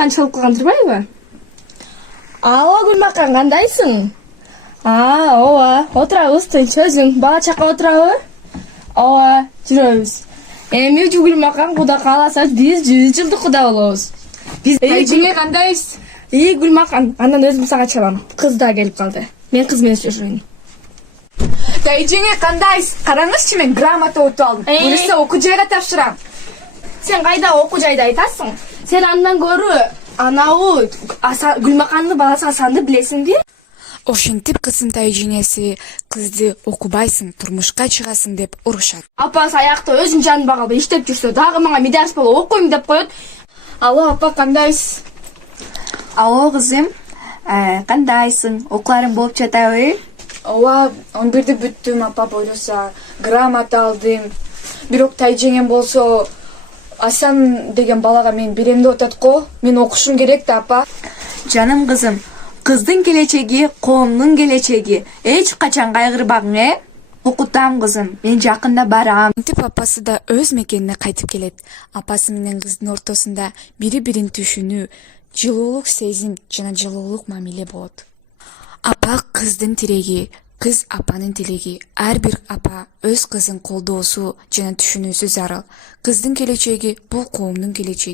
Gülmakan çalıp kaldırmayı. Aa Gülmakan kandayсың? Ооба, отырабыз, tinch өзүң. Бала чакка отырабы? Ооба, жүрөбүз. Эми Gülmakan Куда кааласа биз 100 жылдык куда болобуз. Биз Тайжеңе кандайсыз? Gülmakan, андан өзүм сага чабам. Кыз да келип калды. Мен кыз менен сүйлөшөйүн. Тайжеңе кандайсыз? Караңызчы, мен грамота утуп алдым. Буюрса окуу жайга тапшырам. Сен кайда окуу жайды айтасың? Сен андан көрү анау Gülmakan'ın баласы Асанды билесиңби? Ошентип кыздын тайжеңеси кызды окубайсың, турмушка чыгасың деп урушат. Апасы аякта өзүнүн жанын багып иштеп жүрсө, дагы мага медарс болуп окуйм деп коет. Алло, апа, кандайсыз? Алло кызым, кандайсың? Окуларың болуп жатабы? Ооба, 11-ди бүттүм, апа, бойлоса. Грамота алдым. Бирок тайжеңем болсо Асан деген балага мен берем деп атат го. Мен окушум керек да, апа. Жаным кызым, кыздын келечеги, коомдун келечеги. Эч качан кайгырбагың, Окутам кызым, мен жакында барам. Антип апасы да өз мекенине кайтып келет. Апасы менен кыздын ортосунда бири-бирин түшүнүү, жылуулук сезим жана жылуулук мамиле болот. Апа кыздын тиреги, кыз апанын тилеги. Ар бир апа өз кызын колдоосу жана түшүнүүсү зарыл. Кыздын келечеги бул коомдун келечеги.